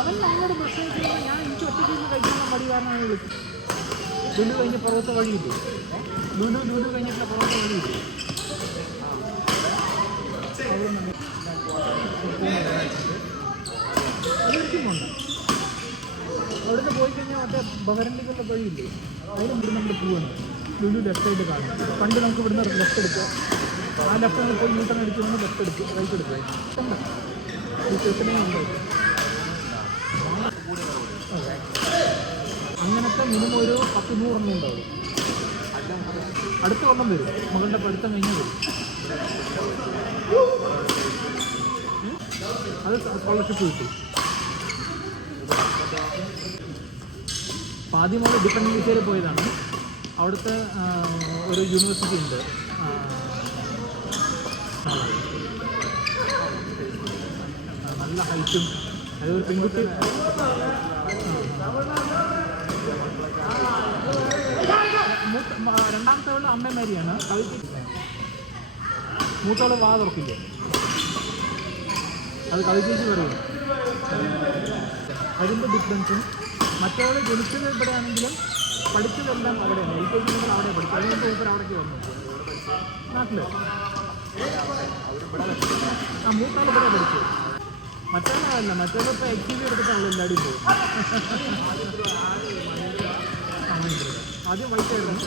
അവൻ ഞങ്ങളുടെ പ്രശ്നത്തിൽ ഞാൻ എനിക്ക് ഒറ്റയ്ക്ക് കഴിക്കുന്ന മടി കാരണമാണ് വിളിച്ചത്. ലുലു കഴിഞ്ഞ പുറത്തെ വഴിയില്ലേ, ലുലു കഴിഞ്ഞിട്ടുള്ള പുറത്തെ വഴിയില്ലേ, അതൊരിക്കുമുണ്ട്. അവിടുന്ന് പോയി കഴിഞ്ഞാൽ മറ്റേ ബഹറിൻ്റെക്കുള്ള വഴിയില്ലേ, അതിന് മുമ്പ് നമ്മൾ പോവുകയാണ്. ലുലു ലെഫ്റ്റ് സൈഡ് കാണും. പണ്ട് നമുക്ക് ഇവിടുന്ന് ലെഫ്റ്റ് എടുക്കുക, ആ ലെഫ്റ്റ് നമ്മൾ പോയി യൂട്ടൺ അടിച്ച് വന്ന് ലെഫ്റ്റ് എടുക്കുക, റൈറ്റ് എടുക്കുക. ഈ ചെറുക്കനെ ഉണ്ട്. അങ്ങനത്തെ മിനിമം ഒരു 10-100 എണ്ണം ഉണ്ടാവും. അടുത്ത കൊല്ലം വരും, മകളുടെ പഠിത്തം കഴിഞ്ഞാൽ വരും. അത് സ്കോളർഷിപ്പ് കിട്ടും. അപ്പം ആദ്യം നമ്മൾ ഡിഫറെൻറ്റ് വിസയിൽ പോയതാണ്. അവിടുത്തെ ഒരു യൂണിവേഴ്സിറ്റി ഉണ്ട്, നല്ല ഹൈറ്റും, അതൊരു പെൺകുട്ടി. രണ്ടാമത്തെ അവള് അമ്മമാരിയാണ്. മൂത്തവള് വാ തുറക്കില്ലേ, അത് കവിതേച്ച് പറയും. അതിൻ്റെ ഡിഫറൻസും മറ്റവള് ജനിച്ചത് ഇവിടെയാണെങ്കിലും പഠിച്ചതെല്ലാം അവിടെയാണ്. LKG മുതൽ അവിടെ പഠിച്ചു. അതുകൊണ്ട് ഊപ്പർ അവിടേക്ക് വന്നു നാട്ടിൽ. മൂത്താൾ ഇവിടെ പഠിച്ചു. മറ്റവളല്ല, മറ്റവളിപ്പോൾ XCV എടുത്തിട്ട് അവൾ എല്ലാവരും പോകും. ആദ്യം വൈറ്റായിരുന്നു.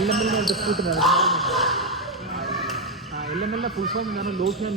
LML ഡിസ്പ്യൂട്ടിനാണ്. LML ഫുൾ ഫോം എന്താണ്? ലോഹ്യ